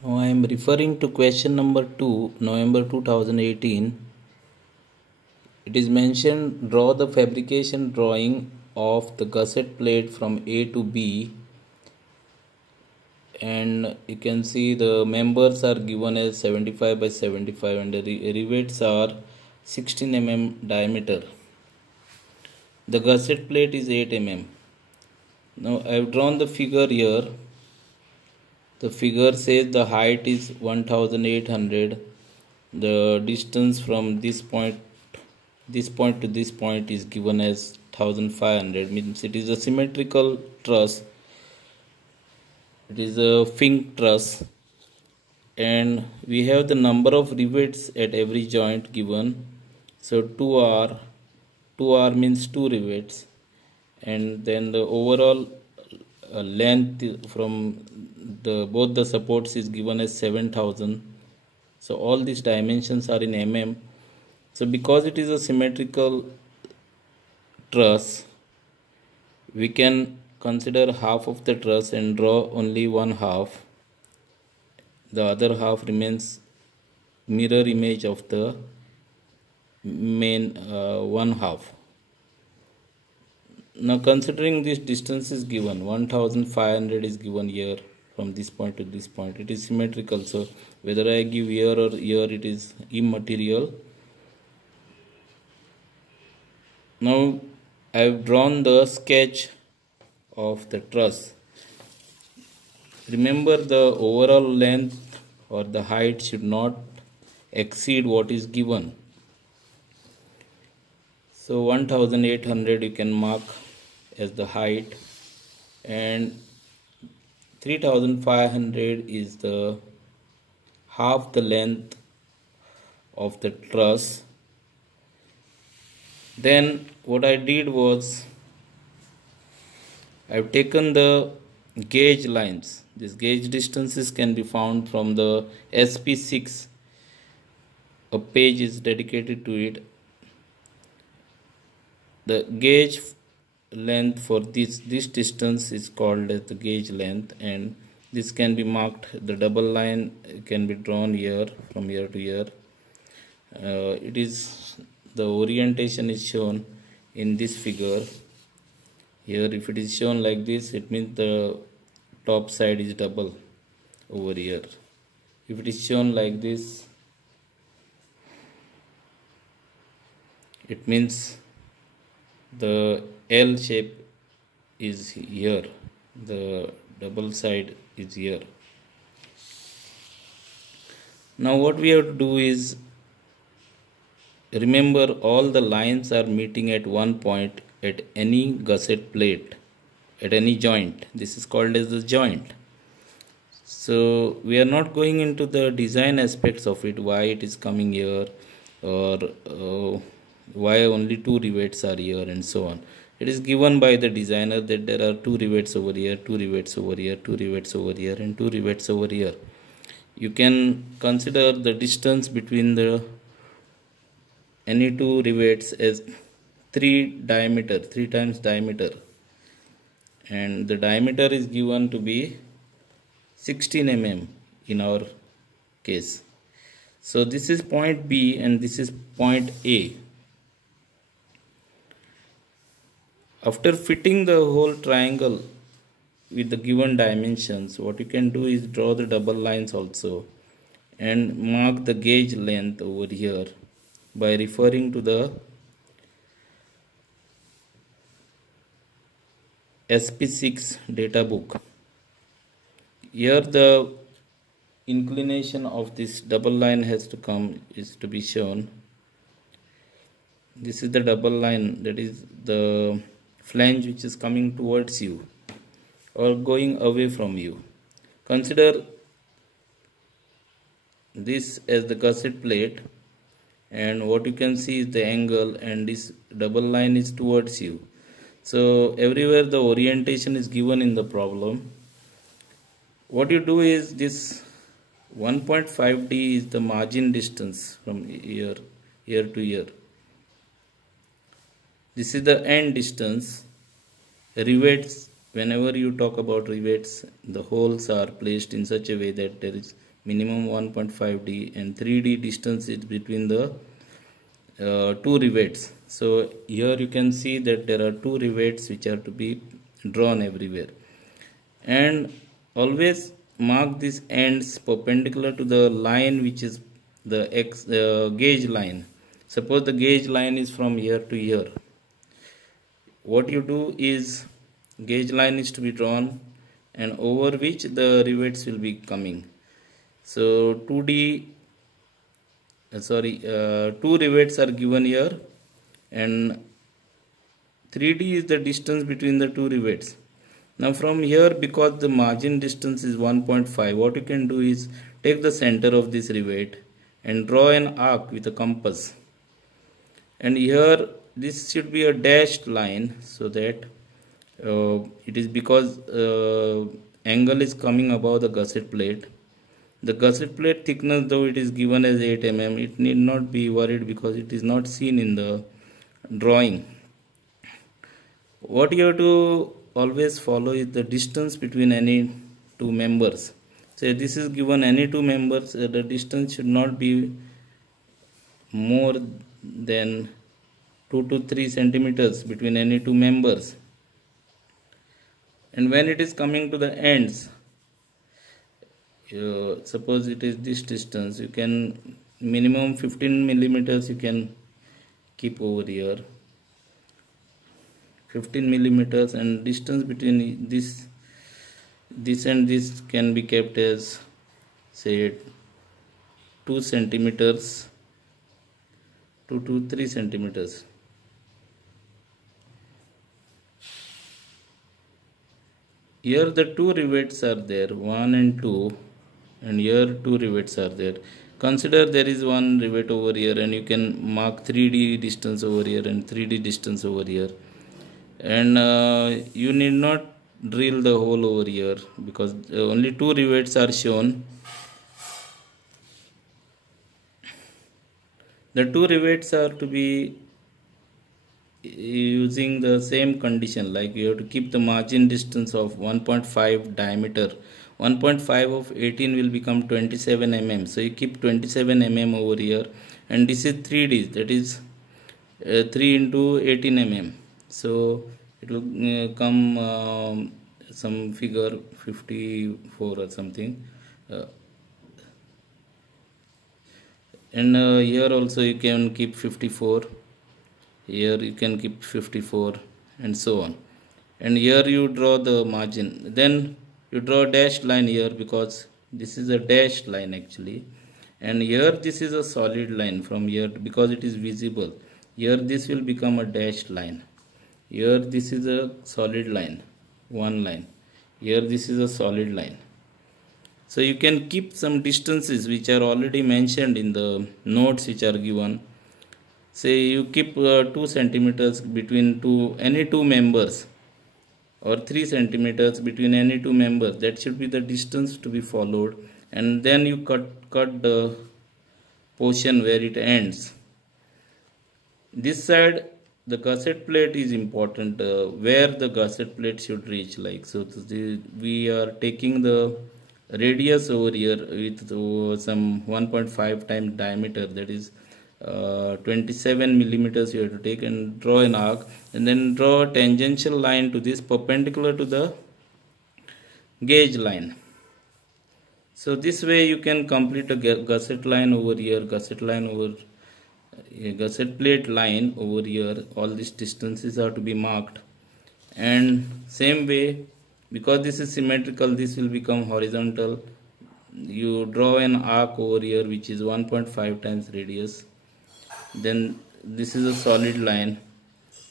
Now I am referring to question number 2, November 2018. It is mentioned, draw the fabrication drawing of the gusset plate from A to B, and you can see the members are given as 75 by 75 and the rivets are 16 mm diameter. The gusset plate is 8 mm. Now I have drawn the figure here. The figure says the height is 1800. The distance from this point to this point is given as 1500, means it is a symmetrical truss. It is a Fink truss, and we have the number of rivets at every joint given. So 2R means 2 rivets, and then the overall length from both the supports is given as 7000. So all these dimensions are in mm. So because it is a symmetrical truss, we can consider half of the truss and draw only one half. The other half remains mirror image of the main one half. Now considering this distance is given, 1500 is given here from this point to this point. It is symmetrical, so whether I give here or here, it is immaterial. Now I have drawn the sketch of the truss. Remember, the overall length or the height should not exceed what is given. So 1800 you can mark as the height, and 3500 is the half the length of the truss. Then what I did was, I have taken the gauge lines. These gauge distances can be found from the SP6. A page is dedicated to it. The gauge length for this distance is called as the gauge length, and this can be marked. The double line can be drawn here from here to here. It is the orientation is shown in this figure. Here, if it is shown like this, it means the top side is double over here. If it is shown like this, it means the L shape is here, the double side is here. Now what we have to do is, remember, all the lines are meeting at one point at any gusset plate, at any joint. This is called as the joint. So we are not going into the design aspects of it, why it is coming here, or why only 2 rivets are here, and so on. It is given by the designer that there are 2 rivets over here, 2 rivets over here, 2 rivets over here, and 2 rivets over here. You can consider the distance between the any 2 rivets as 3 times diameter, and the diameter is given to be 16 mm in our case. So this is point B and this is point A. After fitting the whole triangle with the given dimensions, what you can do is draw the double lines also and mark the gauge length over here by referring to the SP6 data book. Here the inclination of this double line is to be shown. This is the double line, that is the flange which is coming towards you or going away from you. Consider this as the gusset plate, and what you can see is the angle, and this double line is towards you. So everywhere the orientation is given in the problem. What you do is, this 1.5D is the margin distance from here to here. This is the end distance. Rivets whenever you talk about rivets, the holes are placed in such a way that there is minimum 1.5D and 3D distance is between the two rivets. So here you can see that there are two rivets which are to be drawn everywhere, and always mark these ends perpendicular to the line which is the gauge line. Suppose the gauge line is from here to here. What you do is gauge line is to be drawn and over which the rivets will be coming. So 2 rivets are given here, and 3D is the distance between the two rivets. Now from here, because the margin distance is 1.5, what you can do is take the center of this rivet and draw an arc with a compass. And here this should be a dashed line, so that it is because angle is coming above the gusset plate. The gusset plate thickness, though it is given as 8 mm, it need not be worried because it is not seen in the drawing. What you have to always follow is the distance between any two members. So this is given any two members, the distance should not be more than 2 to 3 centimeters between any two members. And when it is coming to the ends, suppose it is this distance, you can minimum 15 millimeters you can keep over here, 15 millimeters, and distance between this and this can be kept as, say, 2 centimeters, 2 to 3 centimeters. Here the two rivets are there, 1 and 2, and here two rivets are there. Consider there is one rivet over here, and you can mark 3D distance over here and 3D distance over here, and you need not drill the hole over here because only two rivets are shown. The two rivets are to be using the same condition, like you have to keep the margin distance of 1.5 diameter. 1.5 of 18 will become 27 mm, so you keep 27 mm over here, and this is 3D, that is 3 into 18 mm, so it will come some figure 54 or something, and here also you can keep 54, here you can keep 54, and so on. And here you draw the margin, then you draw a dashed line here because this is a dashed line actually, and here this is a solid line from here because it is visible. Here this will become a dashed line, here this is a solid line, one line, here this is a solid line. So you can keep some distances which are already mentioned in the notes which are given. Say you keep 2 centimeters between any two members, or 3 centimeters between any two members. That should be the distance to be followed, and then you cut the portion where it ends. This side the gusset plate is important, where the gusset plate should reach, like so. We are taking the radius over here with some 1.5 times diameter, that is 27 millimeters you have to take, and draw an arc, and then draw a tangential line to this perpendicular to the gauge line. So this way you can complete a gusset line over here, gusset plate line over here. All these distances are to be marked, and same way, because this is symmetrical, this will become horizontal. You draw an arc over here which is 1.5 times radius. Then this is a solid line,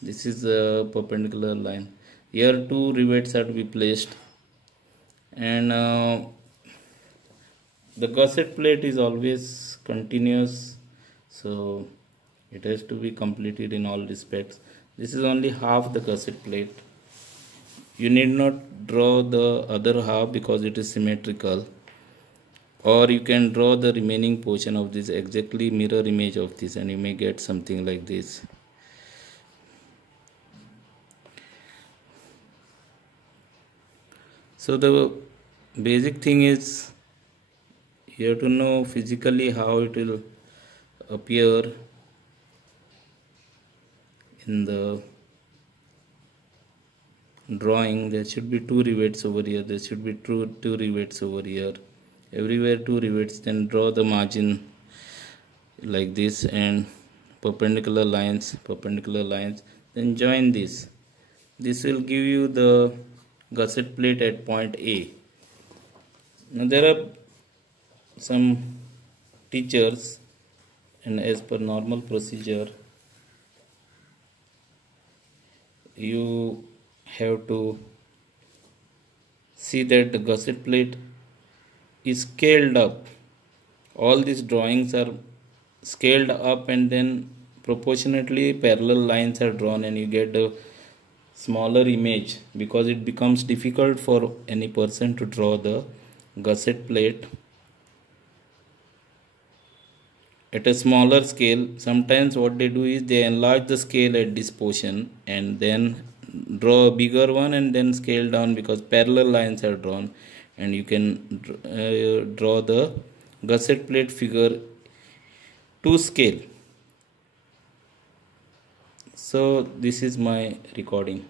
this is a perpendicular line. Here two rivets are to be placed, and the gusset plate is always continuous, so it has to be completed in all respects. This is only half the gusset plate. You need not draw the other half because it is symmetrical, or you can draw the remaining portion of this exactly mirror image of this, and you may get something like this. So the basic thing is you have to know physically how it will appear in the drawing. There should be two rivets over here, there should be two rivets over here, everywhere two rivets. Then draw the margin like this and perpendicular lines, then join this will give you the gusset plate at point A. Now there are some teachers, and as per normal procedure you have to see that the gusset plate is scaled up. All these drawings are scaled up, and then proportionately parallel lines are drawn, and you get a smaller image, because it becomes difficult for any person to draw the gusset plate at a smaller scale. Sometimes what they do is they enlarge the scale at this portion and then draw a bigger one and then scale down, because parallel lines are drawn, and you can draw the gusset plate figure to scale. So this is my recording.